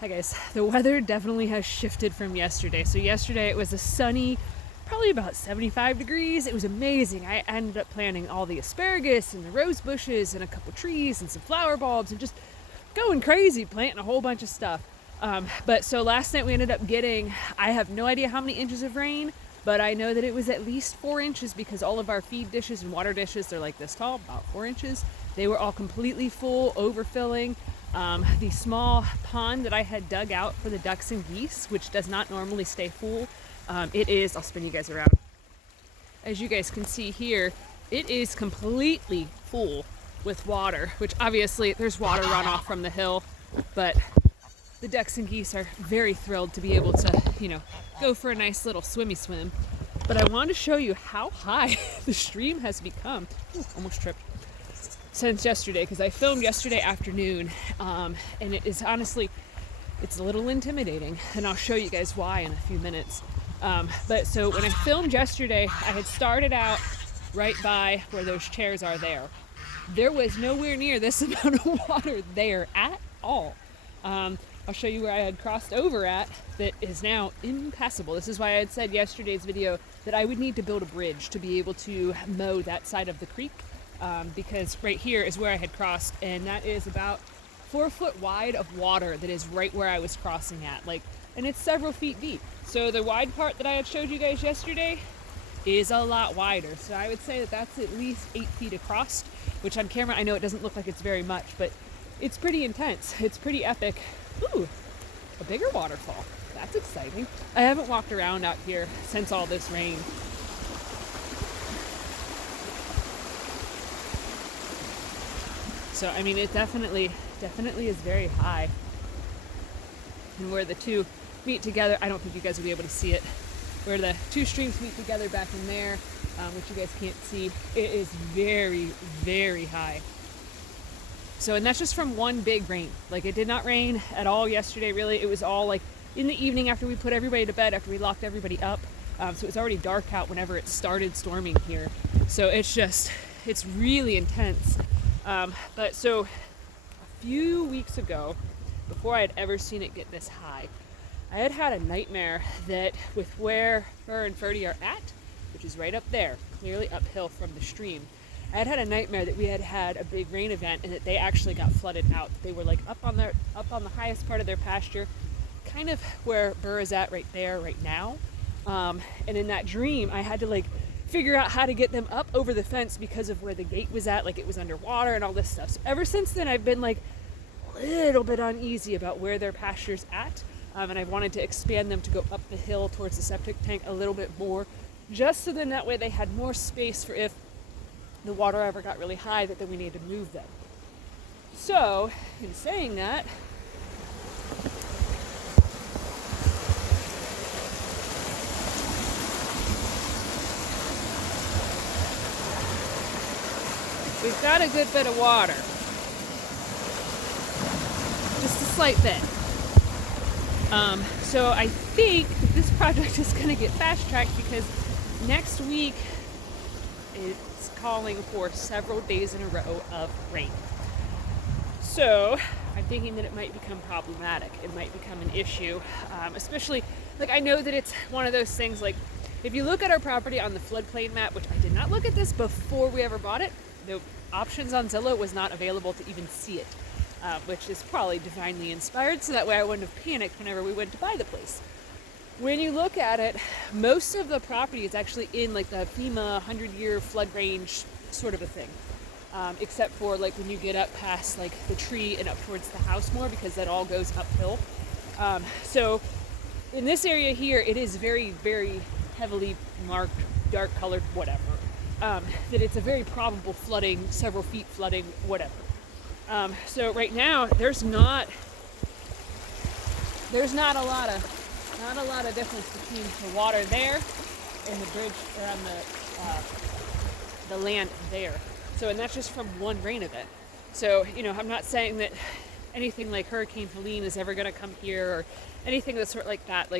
Hi guys, the weather definitely has shifted from yesterday. So yesterday it was a sunny, probably about 75 degrees. It was amazing. I ended up planting all the asparagus and the rose bushes and a couple trees and some flower bulbs and just going crazy, planting a whole bunch of stuff. But so last night we ended up getting, I have no idea how many inches of rain, but I know that it was at least 4 inches because all of our feed dishes and water dishes, they're like this tall, about 4 inches. They were all completely full, overfilling. The small pond that I had dug out for the ducks and geese, which does not normally stay full, it is, I'll spin you guys around. As you guys can see here, it is completely full with water, which obviously there's water runoff from the hill, but the ducks and geese are very thrilled to be able to, go for a nice little swimmy swim. But I wanted to show you how high the stream has become. Ooh, almost tripped. Since yesterday, because I filmed yesterday afternoon, and it is honestly, it's a little intimidating, and I'll show you guys why in a few minutes. But so when I filmed yesterday, I had started out right by where those chairs are there. There was nowhere near this amount of water there at all. I'll show you where I had crossed over at that is now impassable. This is why I had said yesterday's video that I would need to build a bridge to be able to mow that side of the creek. Because right here is where I had crossed, and that is about 4 foot wide of water that is right where I was crossing at, and it's several feet deep. So the wide part that I had showed you guys yesterday is a lot wider. So I would say that that's at least 8 feet across, which on camera I know it doesn't look like it's very much, but it's pretty intense. It's pretty epic. Ooh, a bigger waterfall. That's exciting. I haven't walked around out here since all this rain. So, I mean, it definitely is very high. And where the two meet together, I don't think you guys will be able to see it. Where the two streams meet together back in there, which you guys can't see, it is very, very high. So, and that's just from one big rain. It did not rain at all yesterday, really. It was all in the evening after we put everybody to bed, after we locked everybody up. So it was already dark out whenever it started storming here. So it's really intense. But so a few weeks ago, before I had ever seen it get this high, I had a nightmare that with where Fur and Ferdy are at, which is right up there, clearly uphill from the stream, I had a nightmare that we had a big rain event and that they actually got flooded out. They were up on the highest part of their pasture, kind of where Burr is at right there, right now. And in that dream, I had to figure out how to get them up over the fence because of where the gate was at, it was underwater and all this stuff. So ever since then, I've been a little bit uneasy about where their pasture's at, and I wanted to expand them to go up the hill towards the septic tank a little bit more, just so then that way they had more space for if the water ever got really high that then we needed to move them. So, in saying that, we've got a good bit of water. Just a slight bit. So I think this project is going to get fast-tracked because next week it's calling for several days in a row of rain. So I'm thinking that it might become problematic. It might become an issue, especially, I know that it's one of those things, if you look at our property on the floodplain map, which I did not look at this before we ever bought it, the options on Zillow was not available to even see it, which is probably divinely inspired, so that way I wouldn't have panicked whenever we went to buy the place. When you look at it, most of the property is actually in the FEMA 100-year flood range sort of a thing, except for when you get up past the tree and up towards the house more, because that all goes uphill. So in this area here, it is very, very heavily marked, dark colored, whatever. That it's a very probable flooding, several feet flooding, whatever. So right now there's not a lot of difference between the water there and the bridge or on the land there. So, and that's just from one rain event. So, I'm not saying that anything like Hurricane Helene is ever going to come here or anything of the sort like that.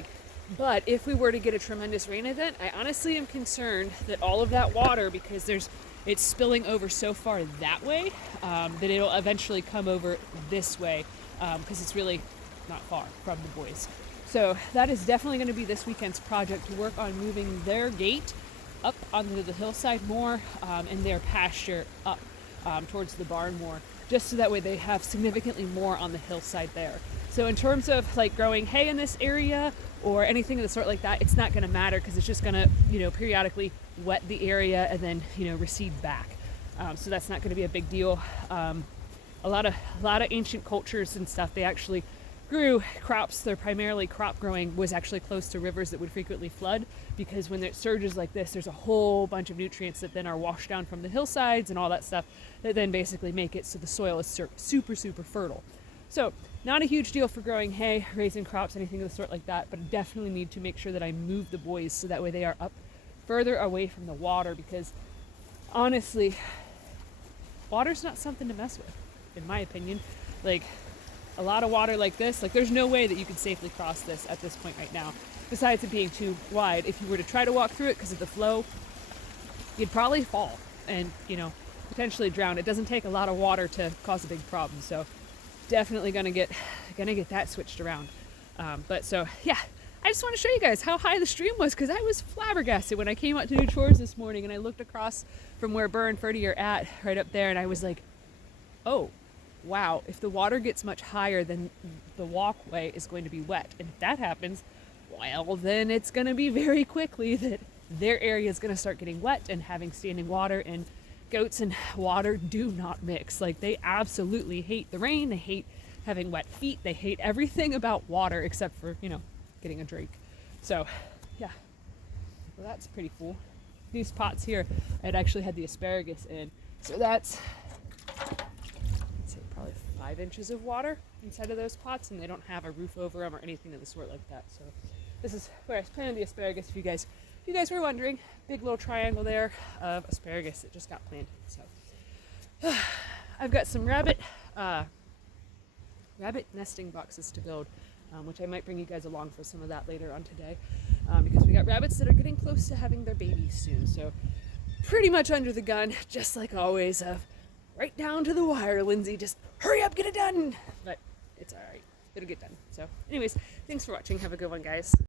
But if we were to get a tremendous rain event, I honestly am concerned that all of that water, because it's spilling over so far that way, that it'll eventually come over this way, because it's really not far from the boys. So that is definitely going to be this weekend's project, to work on moving their gate up onto the hillside more, and their pasture up towards the barn more, just so that way they have significantly more on the hillside there. So in terms of like growing hay in this area or anything of the sort like that, it's not going to matter, because it's just going to, periodically wet the area and then, recede back. So that's not going to be a big deal. A lot of ancient cultures and stuff, they actually grew crops. Their primarily crop growing was actually close to rivers that would frequently flood, because when it surges like this, there's a whole bunch of nutrients that then are washed down from the hillsides and all that stuff that then basically make it so the soil is super fertile. So not a huge deal for growing hay, raising crops, anything of the sort like that, but I definitely need to make sure that I move the boys so that way they are up further away from the water, because honestly, water's not something to mess with, in my opinion. Like, a lot of water like this, like there's no way that you could safely cross this at this point right now, besides it being too wide. If you were to try to walk through it because of the flow, you'd probably fall and, potentially drown. It doesn't take a lot of water to cause a big problem, so definitely gonna get that switched around. But so yeah, I just want to show you guys how high the stream was, because I was flabbergasted when I came out to do chores this morning and I looked across from where Burr and Ferdy are at, right up there, and I was like, oh wow, if the water gets much higher, then the walkway is going to be wet, and if that happens, well, then it's going to be very quickly that their area is going to start getting wet and having standing water, and goats and water do not mix. Like, they absolutely hate the rain, they hate having wet feet, they hate everything about water except for, getting a drink. So yeah, well, that's pretty cool. These pots here, I'd actually had the asparagus in, so that's, I'd say probably 5 inches of water inside of those pots, and they don't have a roof over them or anything of the sort like that. So this is where I planted the asparagus. If you guys were wondering, big little triangle there of asparagus that just got planted. So I've got some rabbit nesting boxes to build, which I might bring you guys along for some of that later on today, because we got rabbits that are getting close to having their babies soon. So pretty much under the gun, just like always, right down to the wire, Lindsay. Just hurry up, get it done. But it's all right. It'll get done. So anyways, thanks for watching. Have a good one, guys.